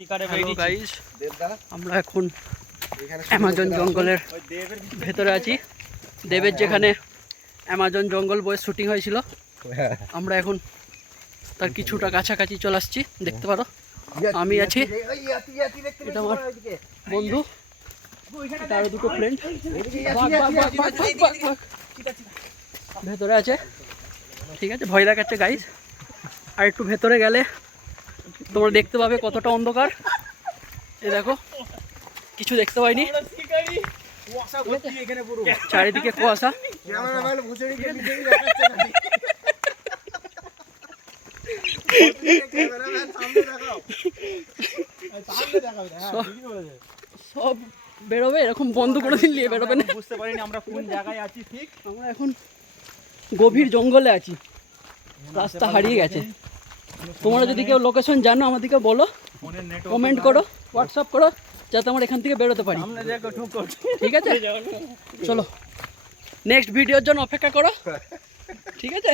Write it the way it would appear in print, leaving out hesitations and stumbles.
Hello guys, আমরা এখন Amazon জঙ্গলের ভেতরে আছি। দেবের যেখানে অ্যামাজন জঙ্গল বইয়ের শুটিং হয়েছিল, আমরা এখন তার কিছুটা কাছাকাছি চলে আসছি। দেখতে পারো আমি আছি, এটা আমার বন্ধু, এটা আরো দুটো ফ্রেন্ড ভেতরে আছে। ঠিক আছে, ভয় লাগাচ্ছে গাইস। আর একটু ভেতরে গেলে তোমরা দেখতে পাবে কতটা অন্ধকার। এই দেখো, কিছু দেখতে পাইনি, চারিদিকে কুয়াশা। সব বেরোবে, এরকম বন্ধ করে দিলে বেরোবে না। বুঝতে পারিনি আমরা কোন জায়গায় আছি। ঠিক, আমরা এখন গভীর জঙ্গলে আছি, রাস্তা হারিয়ে গেছে। তোমরা যদি কেউ লোকেশন জানো আমাদেরকে বলো, কমেন্ট করো, হোয়াটসঅ্যাপ করো, যাতে আমরা এখান থেকে বেরোতে পারি। ঠিক আছে, চলো নেক্সট ভিডিওর জন্য অপেক্ষা করো। ঠিক আছে।